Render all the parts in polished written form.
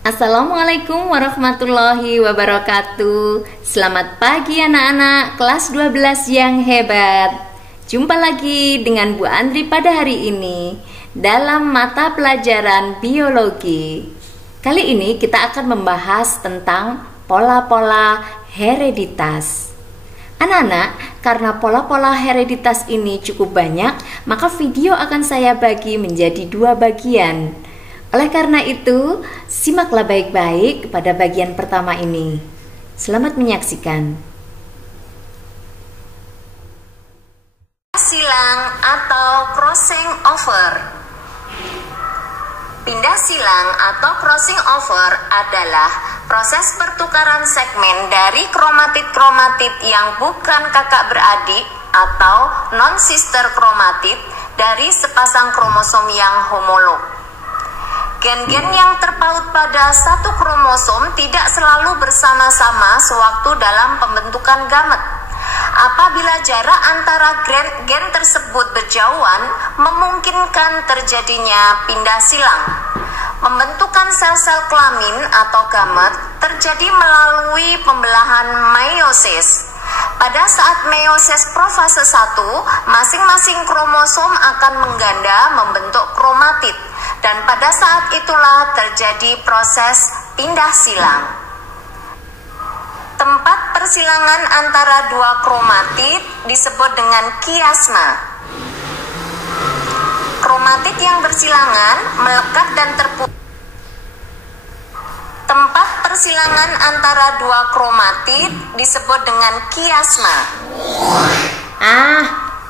Assalamualaikum warahmatullahi wabarakatuh. Selamat pagi anak-anak kelas 12 yang hebat. Jumpa lagi dengan Bu Andri pada hari ini dalam mata pelajaran biologi. Kali ini kita akan membahas tentang pola-pola hereditas. Anak-anak, karena pola-pola hereditas ini cukup banyak, maka video akan saya bagi menjadi 2 bagian. Oleh karena itu, simaklah baik-baik pada bagian pertama ini. Selamat menyaksikan. Silang atau crossing over. Pindah silang atau crossing over adalah proses pertukaran segmen dari kromatid-kromatid yang bukan kakak beradik atau non-sister kromatid dari sepasang kromosom yang homolog. Gen-gen yang terpaut pada satu kromosom tidak selalu bersama-sama sewaktu dalam pembentukan gamet. Apabila jarak antara gen tersebut berjauhan, memungkinkan terjadinya pindah silang. Pembentukan sel-sel kelamin atau gamet terjadi melalui pembelahan meiosis. Pada saat meiosis profase 1, masing-masing kromosom akan mengganda membentuk kromatid. Dan pada saat itulah terjadi proses pindah silang. Tempat persilangan antara dua kromatid disebut dengan kiasma. Kromatid yang bersilangan melekat dan terputus. Tempat persilangan antara dua kromatid disebut dengan kiasma.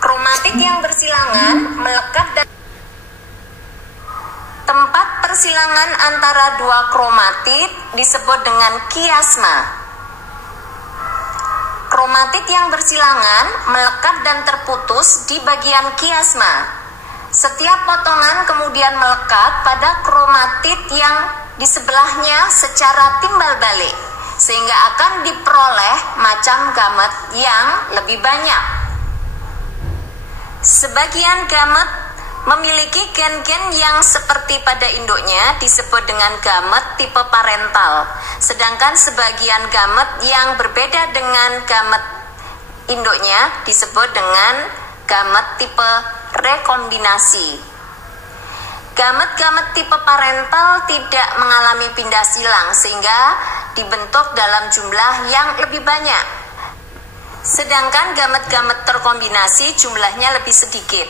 Kromatid yang bersilangan melekat dan tempat persilangan antara dua kromatid disebut dengan kiasma. Kromatid yang bersilangan melekat dan terputus di bagian kiasma. Setiap potongan kemudian melekat pada kromatid yang di sebelahnya secara timbal balik, sehingga akan diperoleh macam gamet yang lebih banyak. Sebagian gamet memiliki gen-gen yang seperti pada induknya disebut dengan gamet tipe parental, sedangkan sebagian gamet yang berbeda dengan gamet induknya disebut dengan gamet tipe rekombinasi. Gamet-gamet tipe parental tidak mengalami pindah silang sehingga dibentuk dalam jumlah yang lebih banyak, sedangkan gamet-gamet terkombinasi jumlahnya lebih sedikit.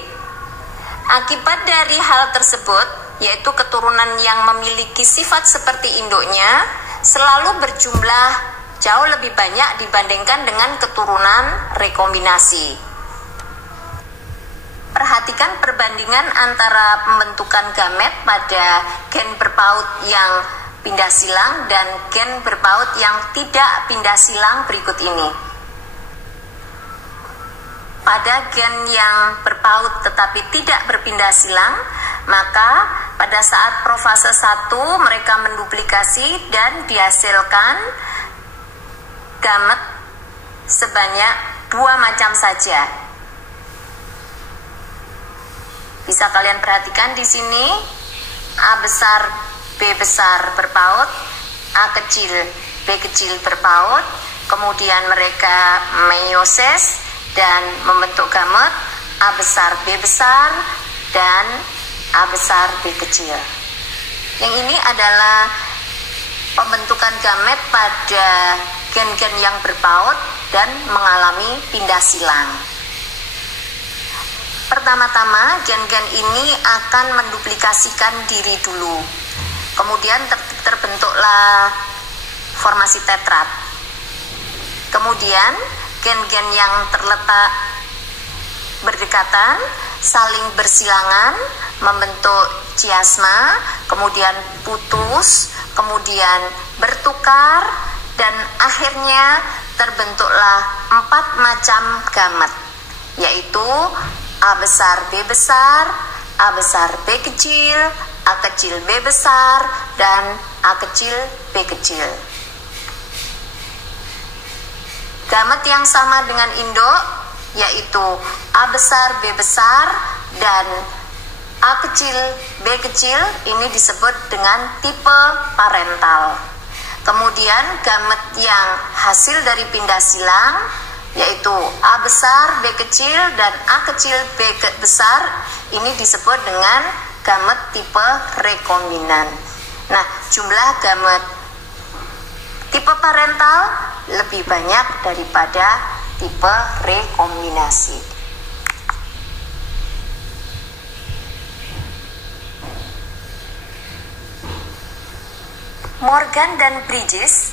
Akibat dari hal tersebut, yaitu keturunan yang memiliki sifat seperti induknya selalu berjumlah jauh lebih banyak dibandingkan dengan keturunan rekombinasi. Perhatikan perbandingan antara pembentukan gamet pada gen berpaut yang pindah silang dan gen berpaut yang tidak pindah silang berikut ini. Pada gen yang berpaut tetapi tidak berpindah silang, maka pada saat profase 1 mereka menduplikasi dan dihasilkan gamet sebanyak 2 macam saja. Bisa kalian perhatikan di sini, A besar, B besar berpaut, A kecil, B kecil berpaut, kemudian mereka meiosis dan membentuk gamet A besar, B besar, dan A besar, B kecil. Yang ini adalah pembentukan gamet pada gen-gen yang berpaut dan mengalami pindah silang. Pertama-tama, gen-gen ini akan menduplikasikan diri dulu. Kemudian terbentuklah formasi tetrat. Kemudian gen-gen yang terletak berdekatan saling bersilangan membentuk chiasma, kemudian putus, kemudian bertukar, dan akhirnya terbentuklah 4 macam gamet, yaitu A besar, B besar, A besar, B kecil, A kecil, B besar, dan A kecil, B kecil. Gamet yang sama dengan induk yaitu A besar, B besar, dan A kecil, B kecil, ini disebut dengan tipe parental. Kemudian gamet yang hasil dari pindah silang, yaitu A besar, B kecil, dan A kecil, B besar, ini disebut dengan gamet tipe rekombinan. Nah, jumlah gamet tipe parental lebih banyak daripada tipe rekombinasi. Morgan dan Bridges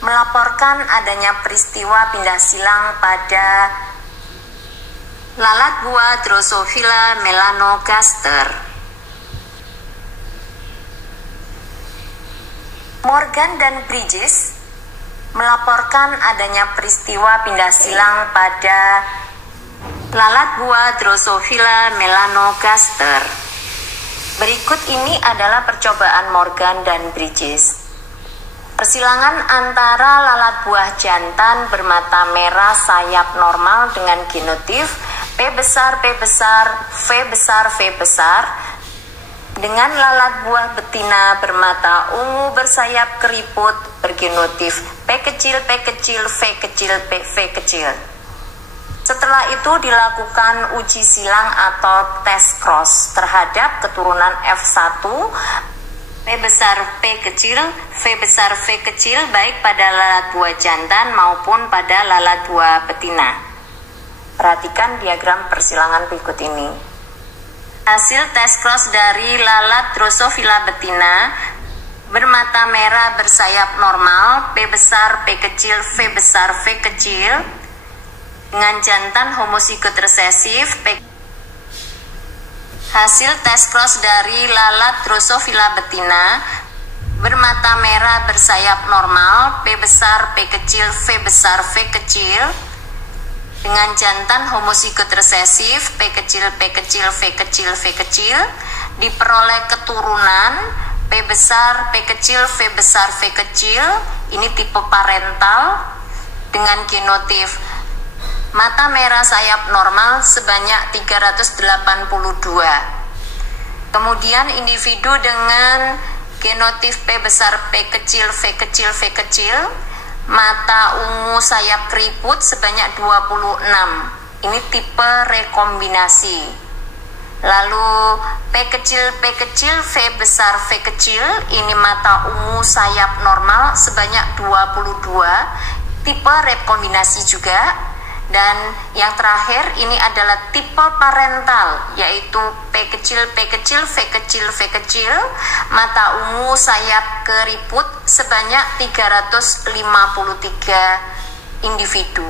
melaporkan adanya peristiwa pindah silang pada lalat buah Drosophila melanogaster. Morgan dan Bridges melaporkan adanya peristiwa pindah silang pada lalat buah Drosophila melanogaster. Berikut ini adalah percobaan Morgan dan Bridges. Persilangan antara lalat buah jantan bermata merah sayap normal dengan genotip P besar, P besar, V besar, V besar, dengan lalat buah betina bermata ungu bersayap keriput bergenotip P kecil, P kecil, V kecil, V kecil. Setelah itu dilakukan uji silang atau tes cross terhadap keturunan F1 P besar P kecil, V besar V kecil baik pada lalat buah jantan maupun pada lalat buah betina. Perhatikan diagram persilangan berikut ini. Hasil tes cross dari lalat Drosophila betina bermata merah bersayap normal P besar P kecil, V besar V kecil, dengan jantan homozigot resesif P. Hasil tes cross dari lalat Drosophila betina bermata merah bersayap normal P besar P kecil, V besar V kecil, dengan jantan homozigot resesif P kecil P kecil V kecil V kecil, diperoleh keturunan P besar P kecil, V besar V kecil. Ini tipe parental dengan genotip mata merah sayap normal sebanyak 382. Kemudian individu dengan genotip P besar P kecil, V kecil, V kecil, mata ungu sayap keriput sebanyak 26. Ini tipe rekombinasi. Lalu P kecil, V besar, V kecil, ini mata ungu sayap normal sebanyak 22. Tipe rekombinasi juga. Dan yang terakhir ini adalah tipe parental, yaitu P kecil, V kecil, V kecil, mata ungu sayap keriput sebanyak 353 individu.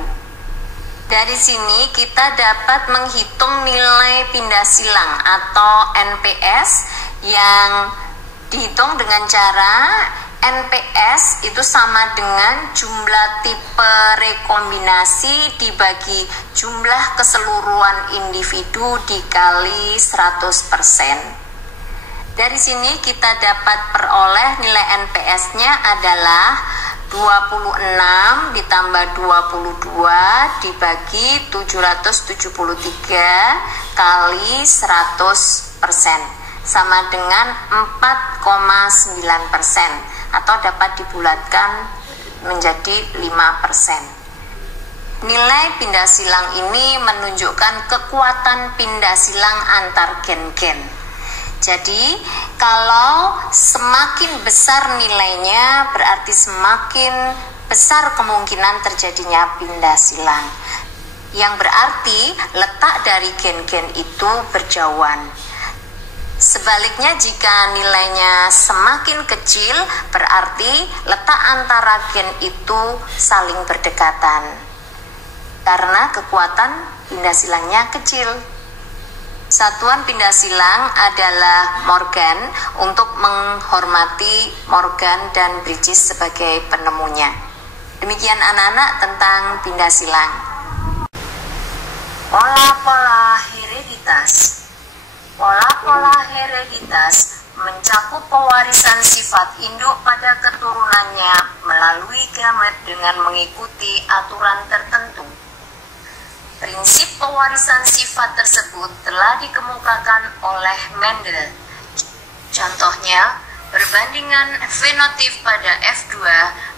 Dari sini kita dapat menghitung nilai pindah silang atau NPS yang dihitung dengan cara NPS itu sama dengan jumlah tipe rekombinasi dibagi jumlah keseluruhan individu dikali 100%. Dari sini kita dapat peroleh nilai NPS-nya adalah 26 ditambah 22 dibagi 773 kali 100% sama dengan 4,9%. Atau dapat dibulatkan menjadi 5%. Nilai pindah silang ini menunjukkan kekuatan pindah silang antar gen-gen. Jadi kalau semakin besar nilainya berarti semakin besar kemungkinan terjadinya pindah silang, yang berarti letak dari gen-gen itu berjauhan. Sebaliknya jika nilainya semakin kecil berarti letak antara gen itu saling berdekatan karena kekuatan pindah silangnya kecil. Satuan pindah silang adalah Morgan untuk menghormati Morgan dan Bridges sebagai penemunya. Demikian anak-anak tentang pindah silang. Pola-pola hereditas. Pola-pola hereditas mencakup pewarisan sifat induk pada keturunannya melalui gamet dengan mengikuti aturan tertentu. Prinsip pewarisan sifat tersebut telah dikemukakan oleh Mendel. Contohnya, perbandingan fenotip pada F2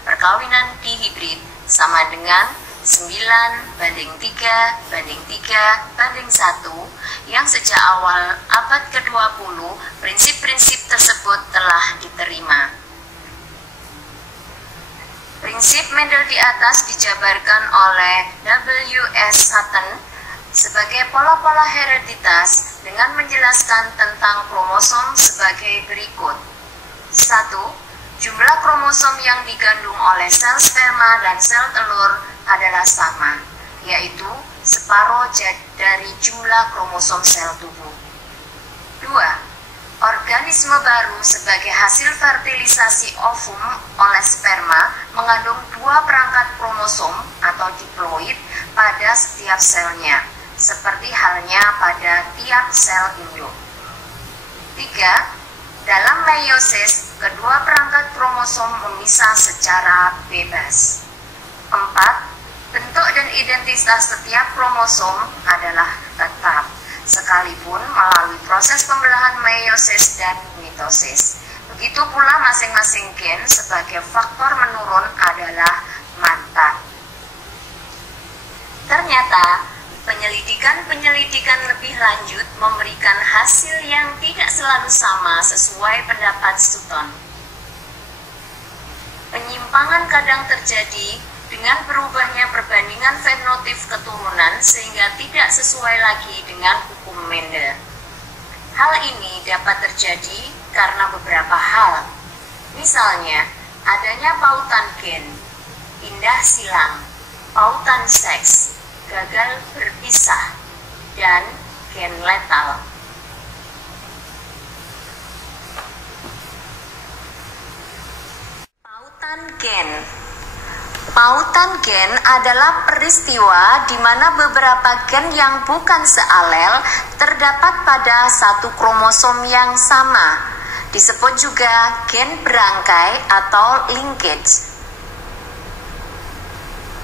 perkawinan dihibrid sama dengan 9:3:3:1 yang sejak awal abad ke-20 prinsip-prinsip tersebut telah diterima. Prinsip Mendel di atas dijabarkan oleh W.S. Sutton sebagai pola-pola hereditas dengan menjelaskan tentang kromosom sebagai berikut. 1. Jumlah kromosom yang digandung oleh sel sperma dan sel telur adalah sama, yaitu separuh dari jumlah kromosom sel tubuh. 2. Organisme baru sebagai hasil fertilisasi ovum oleh sperma mengandung 2 perangkat kromosom atau diploid pada setiap selnya, seperti halnya pada tiap sel induk. 3. Dalam meiosis, kedua perangkat kromosom memisah secara bebas. 4. Bentuk dan identitas setiap kromosom adalah tetap, sekalipun melalui proses pembelahan meiosis dan mitosis. Begitu pula masing-masing gen sebagai faktor menurun adalah mantan. Ternyata, penyelidikan lebih lanjut memberikan hasil yang tidak selalu sama sesuai pendapat Sutton. Penyimpangan kadang terjadi dengan berubahnya perbandingan fenotip keturunan sehingga tidak sesuai lagi dengan hukum Mendel. Hal ini dapat terjadi karena beberapa hal. Misalnya, adanya pautan gen, pindah silang, pautan seks, gagal berpisah, dan gen letal. Pautan gen. Pautan gen adalah peristiwa di mana beberapa gen yang bukan sealel terdapat pada satu kromosom yang sama. Disebut juga gen berangkai atau linkage.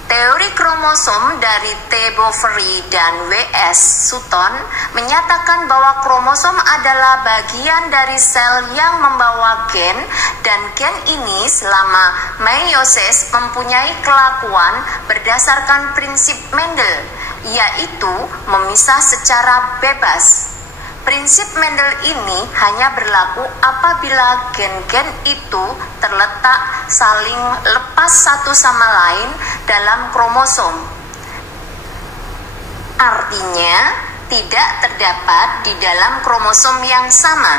Teori kromosom dari T. Boveri dan W.S. Sutton menyatakan bahwa kromosom adalah bagian dari sel yang membawa gen, dan gen ini selama meiosis mempunyai kelakuan berdasarkan prinsip Mendel, yaitu memisah secara bebas. Prinsip Mendel ini hanya berlaku apabila gen-gen itu terletak saling lepas satu sama lain dalam kromosom. Artinya, tidak terdapat di dalam kromosom yang sama.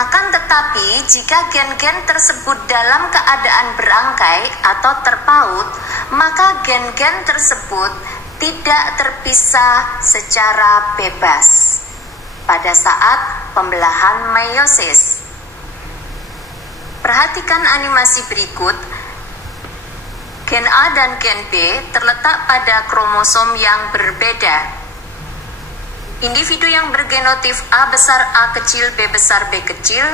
Akan tetapi, jika gen-gen tersebut dalam keadaan berangkai atau terpaut, maka gen-gen tersebut tidak terpisah secara bebas pada saat pembelahan meiosis. Perhatikan animasi berikut. Gen A dan gen B terletak pada kromosom yang berbeda. Individu yang bergenotip A besar A kecil B besar B kecil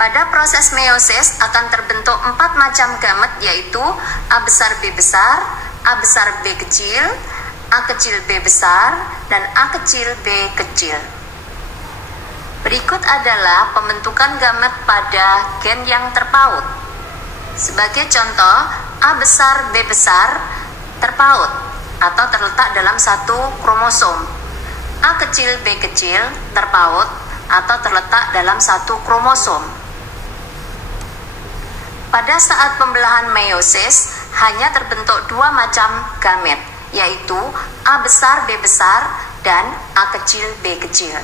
pada proses meiosis akan terbentuk 4 macam gamet, yaitu A besar B besar, A besar B kecil, A kecil B besar, dan A kecil B kecil. Berikut adalah pembentukan gamet pada gen yang terpaut. Sebagai contoh, A besar B besar terpaut atau terletak dalam satu kromosom. A kecil B kecil terpaut atau terletak dalam satu kromosom. Pada saat pembelahan meiosis, hanya terbentuk 2 macam gamet, yaitu A besar B besar dan A kecil B kecil.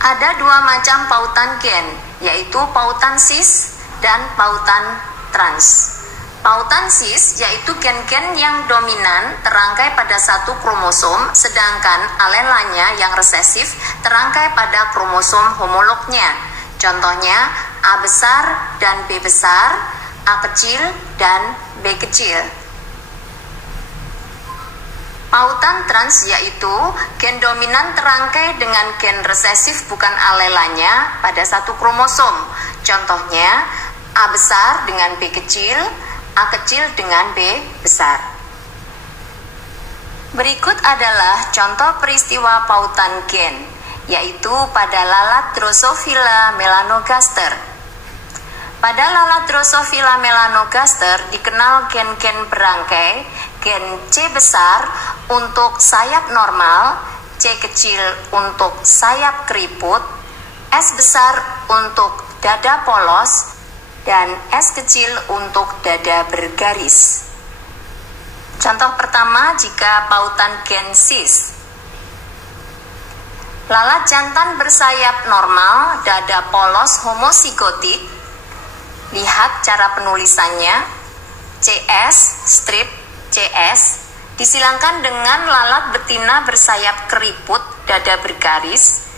Ada 2 macam pautan gen, yaitu pautan cis dan pautan trans. Pautan cis yaitu gen-gen yang dominan terangkai pada satu kromosom, sedangkan alelanya yang resesif terangkai pada kromosom homolognya. Contohnya A besar dan B besar, A kecil dan B kecil. Pautan trans yaitu gen dominan terangkai dengan gen resesif bukan alelanya pada satu kromosom. Contohnya A besar dengan B kecil, A kecil dengan B besar. Berikut adalah contoh peristiwa pautan gen, yaitu pada lalat Drosophila melanogaster. Pada lalat Drosophila melanogaster dikenal gen-gen berangkai, gen C besar untuk sayap normal, C kecil untuk sayap keriput, S besar untuk dada polos, dan S kecil untuk dada bergaris. Contoh pertama, jika pautan gen cis. Lalat jantan bersayap normal, dada polos homosigotik. Lihat cara penulisannya. CS, strip, CS, disilangkan dengan lalat betina bersayap keriput, dada bergaris.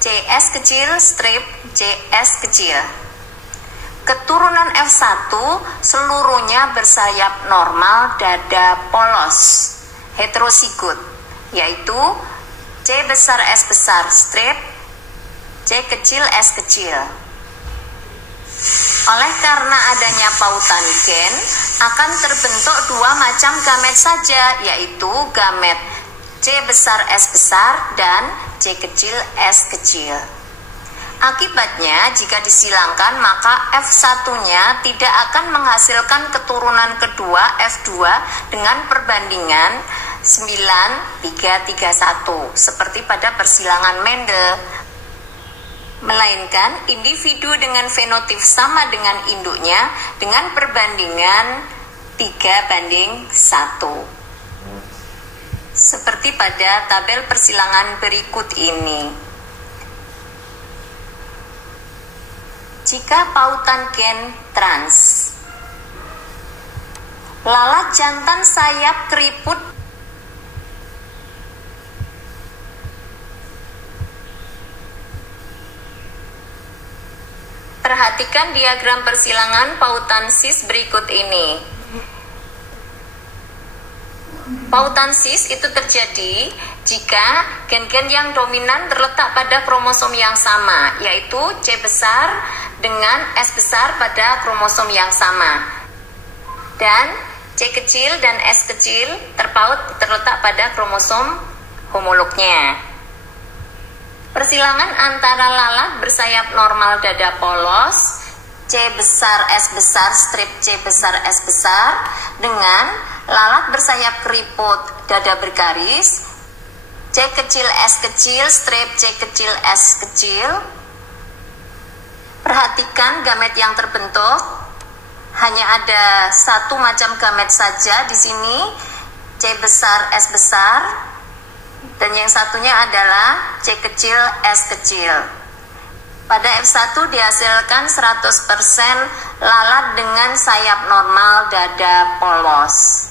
CS kecil, strip, CS kecil. Keturunan F1 seluruhnya bersayap normal, dada polos, heterosigot, yaitu C besar S besar strip, C kecil S kecil. Oleh karena adanya pautan gen, akan terbentuk dua macam gamet saja, yaitu gamet C besar S besar dan C kecil S kecil. Akibatnya, jika disilangkan, maka F1-nya tidak akan menghasilkan keturunan kedua F2 dengan perbandingan 9:3:1 seperti pada persilangan Mendel, melainkan individu dengan fenotip sama dengan induknya dengan perbandingan 3:1 seperti pada tabel persilangan berikut ini. Jika pautan gen trans, lalat jantan sayap keriput perhatikan diagram persilangan pautan cis berikut ini. Pautan cis itu terjadi jika gen-gen yang dominan terletak pada kromosom yang sama, yaitu C besar dengan S besar pada kromosom yang sama, dan C kecil dan S kecil terletak pada kromosom homolognya. Persilangan antara lalat bersayap normal dada polos, C besar S besar strip C besar S besar, dengan lalat bersayap keriput dada bergaris, C kecil S kecil strip C kecil S kecil. Perhatikan gamet yang terbentuk, hanya ada satu macam gamet saja di sini, C besar S besar, dan yang satunya adalah C kecil S kecil. Pada F1 dihasilkan 100% lalat dengan sayap normal dada polos.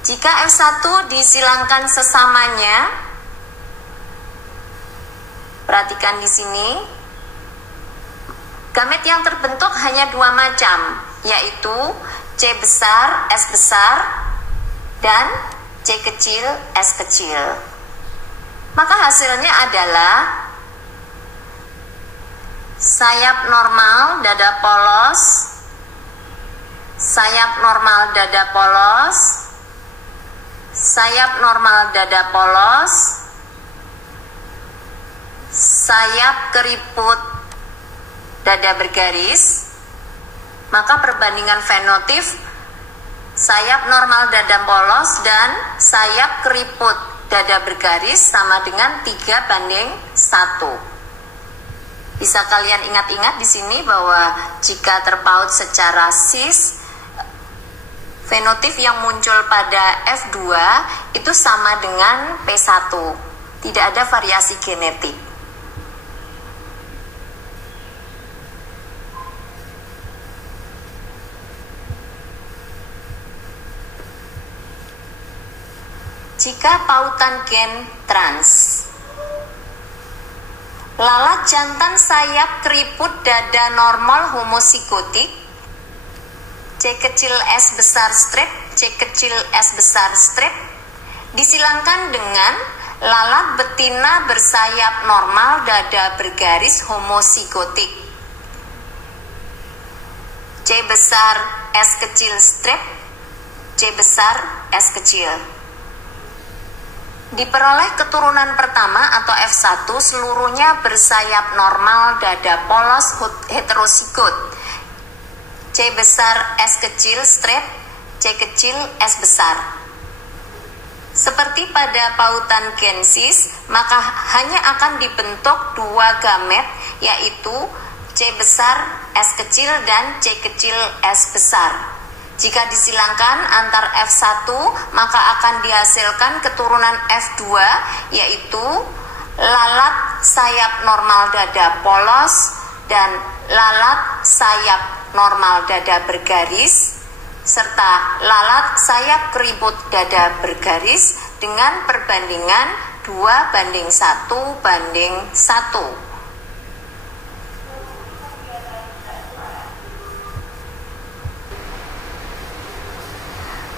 Jika F1 disilangkan sesamanya, perhatikan di sini, gamet yang terbentuk hanya dua macam, yaitu C besar S besar dan C kecil S kecil. Maka hasilnya adalah sayap normal dada polos, sayap normal dada polos, sayap normal dada polos, sayap keriput dada bergaris. Maka perbandingan fenotip sayap normal dada polos dan sayap keriput dada bergaris sama dengan 3:1. Bisa kalian ingat-ingat di sini bahwa jika terpaut secara cis, fenotip yang muncul pada F2 itu sama dengan P1. Tidak ada variasi genetik. Jika pautan gen trans, lalat jantan sayap keriput dada normal homosigotik, C kecil S besar strip, C kecil S besar strip, disilangkan dengan lalat betina bersayap normal dada bergaris homosigotik. C besar S kecil strip, C besar S kecil. Diperoleh keturunan pertama atau F1 seluruhnya bersayap normal dada polos heterozigot. C besar S kecil strip, C kecil S besar. Seperti pada pautan genesis, maka hanya akan dibentuk dua gamet, yaitu C besar S kecil dan C kecil S besar. Jika disilangkan antar F1, maka akan dihasilkan keturunan F2, yaitu lalat sayap normal dada polos dan lalat sayap normal dada bergaris, serta lalat sayap keriput dada bergaris dengan perbandingan 2:1:1.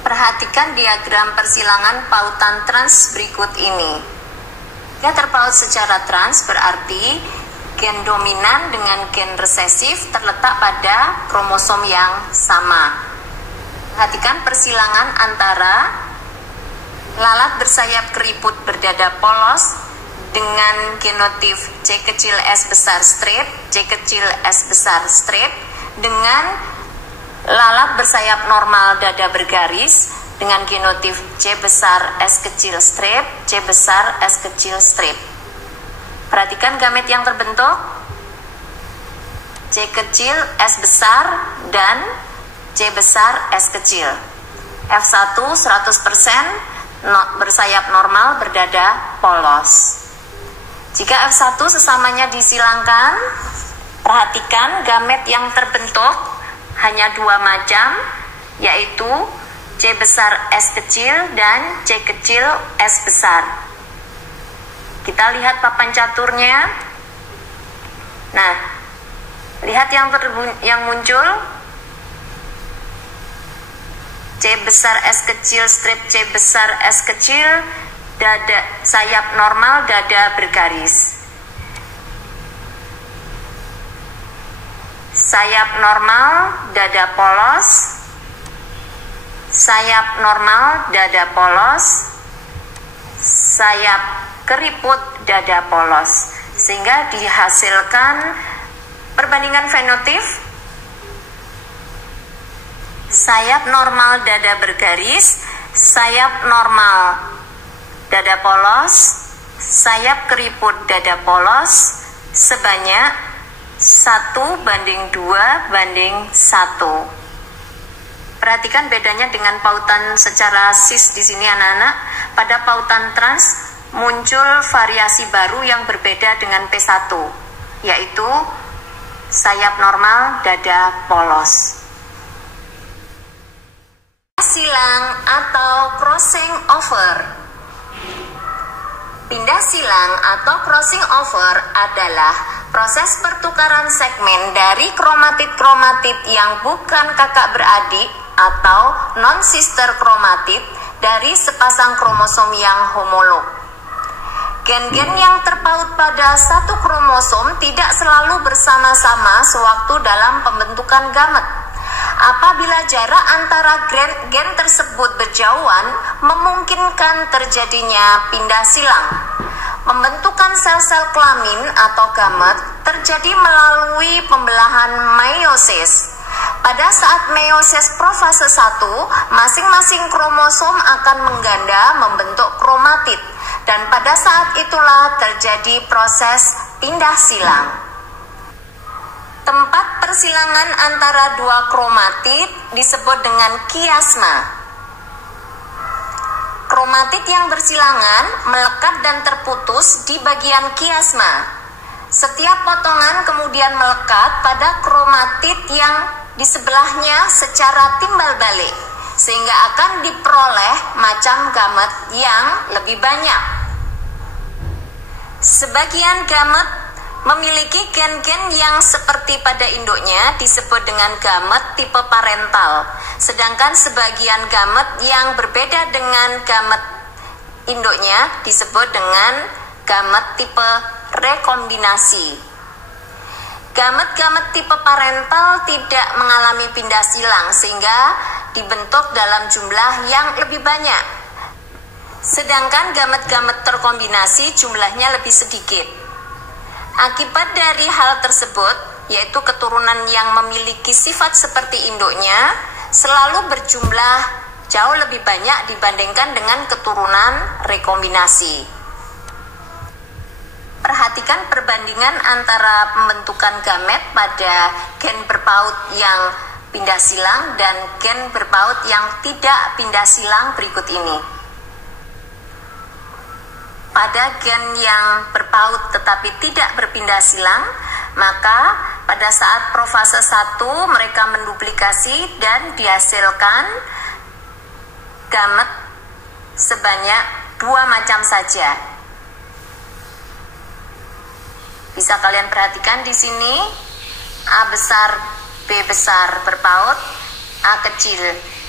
Perhatikan diagram persilangan pautan trans berikut ini. Jika terpaut secara trans berarti gen dominan dengan gen resesif terletak pada kromosom yang sama. Perhatikan persilangan antara lalat bersayap keriput berdada polos dengan genotip C kecil S besar straight, C kecil S besar straight dengan lalat bersayap normal dada bergaris dengan genotip C besar S kecil strip, C besar S kecil strip. Perhatikan gamet yang terbentuk, C kecil S besar dan C besar S kecil. F1 100% bersayap normal berdada polos. Jika F1 sesamanya disilangkan, perhatikan gamet yang terbentuk hanya dua macam, yaitu C besar S kecil dan C kecil S besar. Kita lihat papan caturnya. Nah, lihat yang muncul, C besar S kecil strip C besar S kecil, dada sayap normal dada bergaris. Sayap normal dada polos, sayap normal dada polos, sayap keriput dada polos, sehingga dihasilkan perbandingan fenotip sayap normal dada bergaris, sayap normal dada polos, sayap keriput dada polos sebanyak 1:2:1. Perhatikan bedanya dengan pautan secara cis di sini anak-anak. Pada pautan trans muncul variasi baru yang berbeda dengan P1, yaitu sayap normal dada polos. Silang atau crossing over. Pindah silang atau crossing over adalah proses pertukaran segmen dari kromatid-kromatid yang bukan kakak beradik atau non-sister kromatid dari sepasang kromosom yang homolog. Gen-gen yang terpaut pada satu kromosom tidak selalu bersama-sama sewaktu dalam pembentukan gamet. Apabila jarak antara gen tersebut berjauhan, memungkinkan terjadinya pindah silang. Pembentukan sel-sel kelamin atau gamet terjadi melalui pembelahan meiosis. Pada saat meiosis profase 1, masing-masing kromosom akan mengganda membentuk kromatid, dan pada saat itulah terjadi proses pindah silang. Tempat persilangan antara dua kromatid disebut dengan kiasma. Kromatid yang bersilangan melekat dan terputus di bagian kiasma. Setiap potongan kemudian melekat pada kromatid yang di sebelahnya secara timbal balik, sehingga akan diperoleh macam gamet yang lebih banyak. Sebagian gamet memiliki gen-gen yang seperti pada induknya disebut dengan gamet tipe parental, sedangkan sebagian gamet yang berbeda dengan gamet induknya disebut dengan gamet tipe rekombinasi. Gamet-gamet tipe parental tidak mengalami pindah silang sehingga dibentuk dalam jumlah yang lebih banyak. Sedangkan gamet-gamet terkombinasi jumlahnya lebih sedikit. Akibat dari hal tersebut, yaitu keturunan yang memiliki sifat seperti induknya selalu berjumlah jauh lebih banyak dibandingkan dengan keturunan rekombinasi. Perhatikan perbandingan antara pembentukan gamet pada gen berpaut yang pindah silang dan gen berpaut yang tidak pindah silang berikut ini. Pada gen yang berpaut tetapi tidak berpindah silang, maka pada saat profase 1 mereka menduplikasi dan dihasilkan gamet sebanyak 2 macam saja. Bisa kalian perhatikan di sini, A besar, B besar berpaut, A kecil,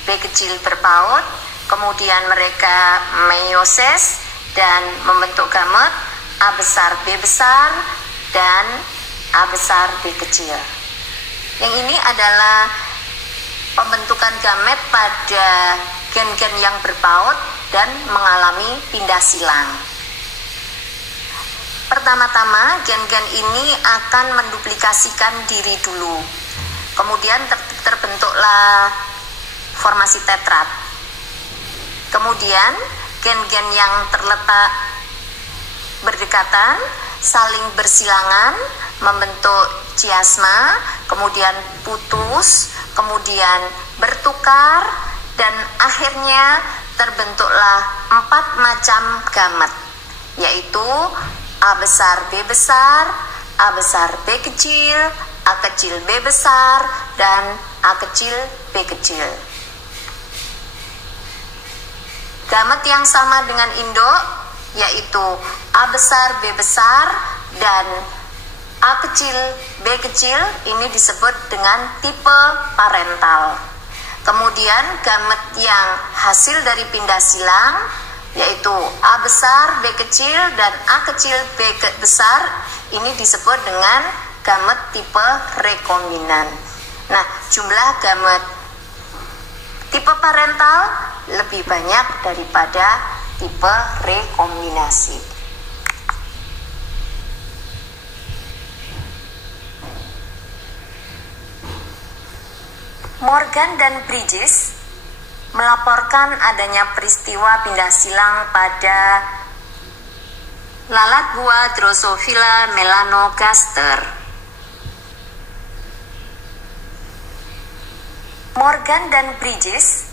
B kecil berpaut, kemudian mereka meiosis dan membentuk gamet A besar, B besar, dan A besar, B kecil. Yang ini adalah pembentukan gamet pada gen-gen yang berpaut dan mengalami pindah silang. Pertama-tama, gen-gen ini akan menduplikasikan diri dulu. Kemudian terbentuklah formasi tetrat. Kemudian gen-gen yang terletak berdekatan saling bersilangan membentuk chiasma, kemudian putus, kemudian bertukar, dan akhirnya terbentuklah 4 macam gamet, yaitu A besar, B besar, A besar, B kecil, A kecil, B besar, dan A kecil, B kecil. Gamet yang sama dengan induk yaitu A besar, B besar, dan A kecil, B kecil ini disebut dengan tipe parental. Kemudian gamet yang hasil dari pindah silang yaitu A besar, B kecil, dan A kecil, B besar ini disebut dengan gamet tipe rekombinan. Nah, jumlah gamet tipe parental lebih banyak daripada tipe rekombinasi. Morgan dan Bridges melaporkan adanya peristiwa pindah silang pada lalat buah Drosophila melanogaster. Morgan dan Bridges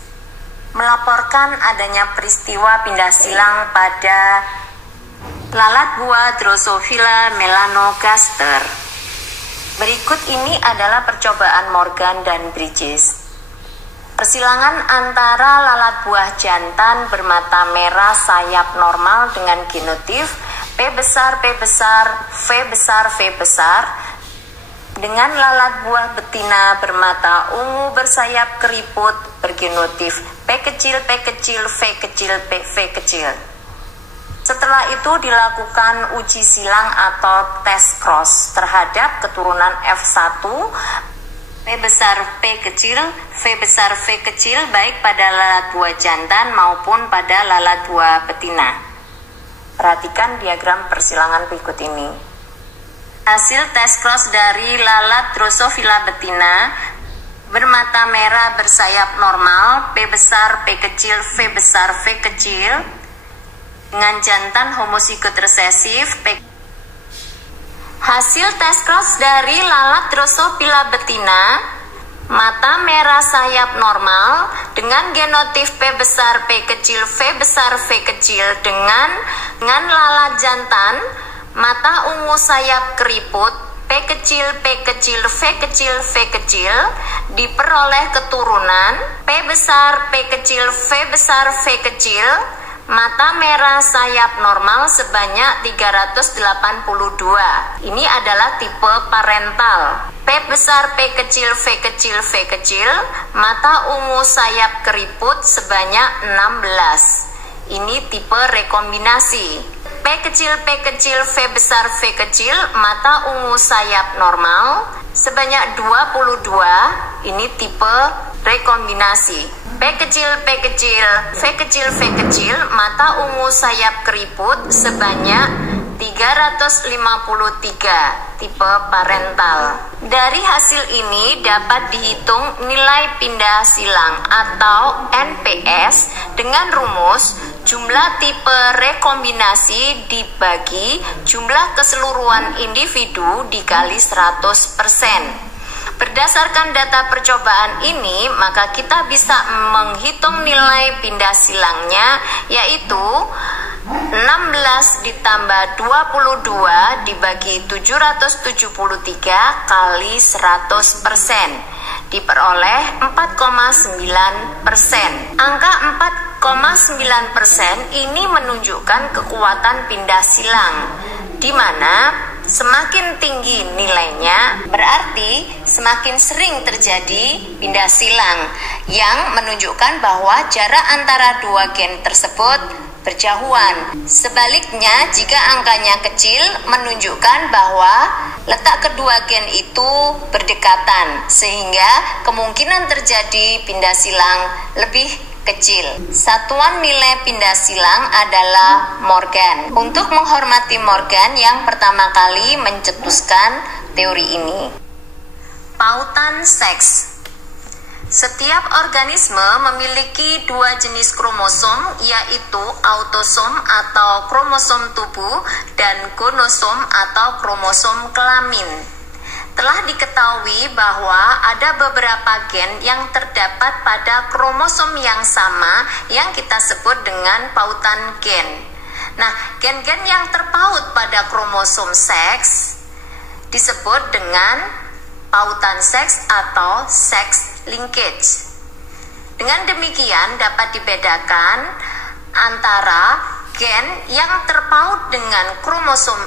melaporkan adanya peristiwa pindah silang pada lalat buah Drosophila melanogaster. Berikut ini adalah percobaan Morgan dan Bridges. Persilangan antara lalat buah jantan bermata merah sayap normal dengan genotif P besar, P besar, V besar, V besar dengan lalat buah betina bermata ungu bersayap keriput bergenotif P kecil, P kecil, V kecil, V kecil. Setelah itu dilakukan uji silang atau tes cross terhadap keturunan F1 P besar P kecil, V besar V kecil baik pada lalat buah jantan maupun pada lalat buah betina. Perhatikan diagram persilangan berikut ini. Hasil tes cross dari lalat Drosophila betina bermata merah bersayap normal P besar P kecil, V besar V kecil dengan jantan homozigot resesif P. Hasil tes cross dari lalat Drosophila betina mata merah sayap normal dengan genotif P besar P kecil, V besar V kecil dengan lalat jantan mata ungu sayap keriput P kecil, P kecil, V kecil, V kecil diperoleh keturunan P besar P kecil, V besar V kecil mata merah sayap normal sebanyak 382. Ini adalah tipe parental. P besar P kecil, V kecil, V kecil, mata ungu sayap keriput sebanyak 16. Ini tipe rekombinasi. P kecil, V besar, V kecil, mata ungu sayap normal, sebanyak 22, ini tipe rekombinasi. P kecil, V kecil, mata ungu sayap keriput, sebanyak 353, tipe parental. Dari hasil ini dapat dihitung nilai pindah silang atau NPS dengan rumus jumlah tipe rekombinasi dibagi jumlah keseluruhan individu dikali 100%. Berdasarkan data percobaan ini, maka kita bisa menghitung nilai pindah silangnya, yaitu 16 ditambah 22 dibagi 773 kali 100%, diperoleh 4,9%. Angka 4,9% ini menunjukkan kekuatan pindah silang, di mana semakin tinggi nilainya berarti semakin sering terjadi pindah silang, yang menunjukkan bahwa jarak antara dua gen tersebut berjauhan. Sebaliknya, jika angkanya kecil menunjukkan bahwa letak kedua gen itu berdekatan, sehingga kemungkinan terjadi pindah silang lebih kecil. Satuan nilai pindah silang adalah Morgan. Untuk menghormati Morgan yang pertama kali mencetuskan teori ini. Pautan seks. Setiap organisme memiliki dua jenis kromosom, yaitu autosom atau kromosom tubuh dan gonosom atau kromosom kelamin. Telah diketahui bahwa ada beberapa gen yang terdapat pada kromosom yang sama yang kita sebut dengan pautan gen. Nah, gen-gen yang terpaut pada kromosom seks disebut dengan pautan seks atau sex linkage. Dengan demikian dapat dibedakan antara gen yang terpaut dengan kromosom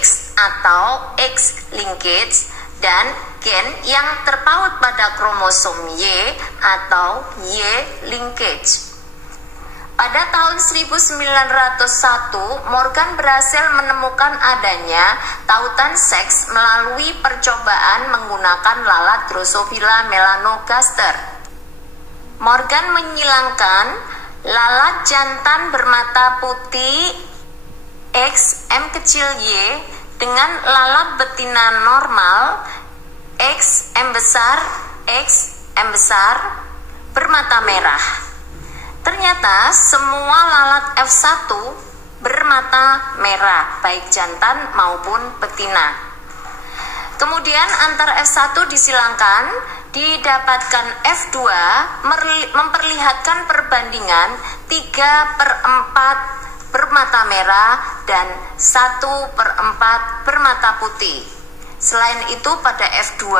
X atau X linkage dan gen yang terpaut pada kromosom Y atau Y linkage. Pada tahun 1901, Morgan berhasil menemukan adanya tautan seks melalui percobaan menggunakan lalat Drosophila melanogaster. Morgan menyilangkan lalat jantan bermata putih X M kecil Y dengan lalat betina normal X M besar bermata merah. Ternyata semua lalat F1 bermata merah, baik jantan maupun betina. Kemudian antara F1 disilangkan, didapatkan F2 memperlihatkan perbandingan 3/4 bermata merah dan 1/4 bermata putih. Selain itu pada F2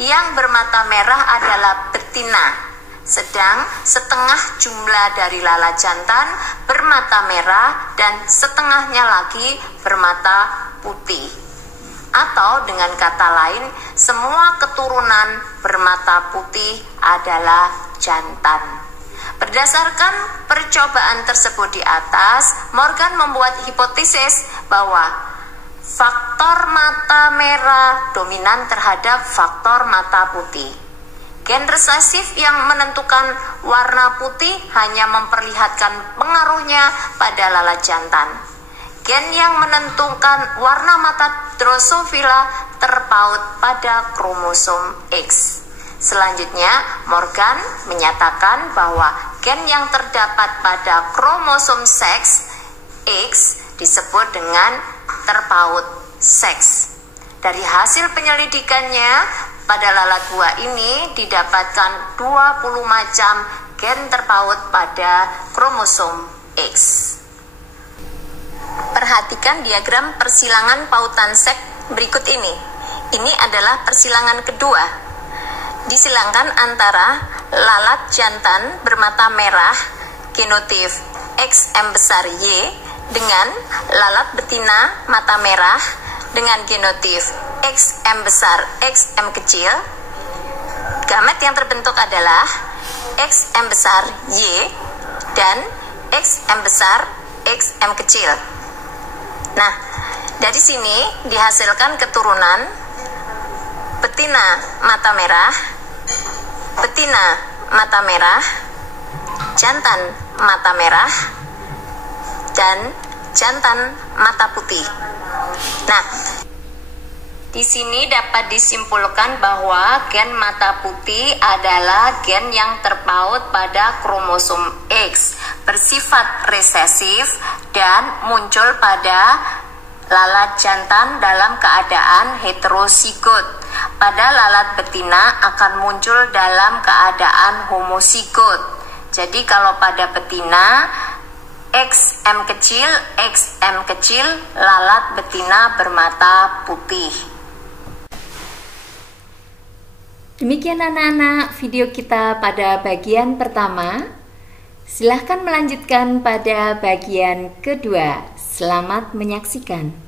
yang bermata merah adalah betina, sedang setengah jumlah dari lalat jantan bermata merah dan setengahnya lagi bermata putih. Atau dengan kata lain, semua keturunan bermata putih adalah jantan. Berdasarkan percobaan tersebut di atas, Morgan membuat hipotesis bahwa faktor mata merah dominan terhadap faktor mata putih. Gen resesif yang menentukan warna putih hanya memperlihatkan pengaruhnya pada lalat jantan. Gen yang menentukan warna mata Drosophila terpaut pada kromosom X. Selanjutnya, Morgan menyatakan bahwa gen yang terdapat pada kromosom seks X disebut dengan terpaut seks. Dari hasil penyelidikannya, pada lalat buah ini didapatkan 20 macam gen terpaut pada kromosom X. Perhatikan diagram persilangan pautan seks berikut ini. Ini adalah persilangan kedua. Disilangkan antara lalat jantan bermata merah genotip XM besar Y dengan lalat betina mata merah dengan genotip XM besar, XM kecil. Gamet yang terbentuk adalah XM besar Y dan XM besar, XM kecil. Nah, dari sini dihasilkan keturunan betina mata merah, betina mata merah, jantan mata merah, dan jantan mata putih. Nah, di sini dapat disimpulkan bahwa gen mata putih adalah gen yang terpaut pada kromosom X, bersifat resesif dan muncul pada lalat jantan dalam keadaan heterozigot. Pada lalat betina akan muncul dalam keadaan homozigot. Jadi kalau pada betina XM kecil, lalat betina bermata putih. Demikian anak-anak video kita pada bagian pertama. Silahkan melanjutkan pada bagian kedua. Selamat menyaksikan.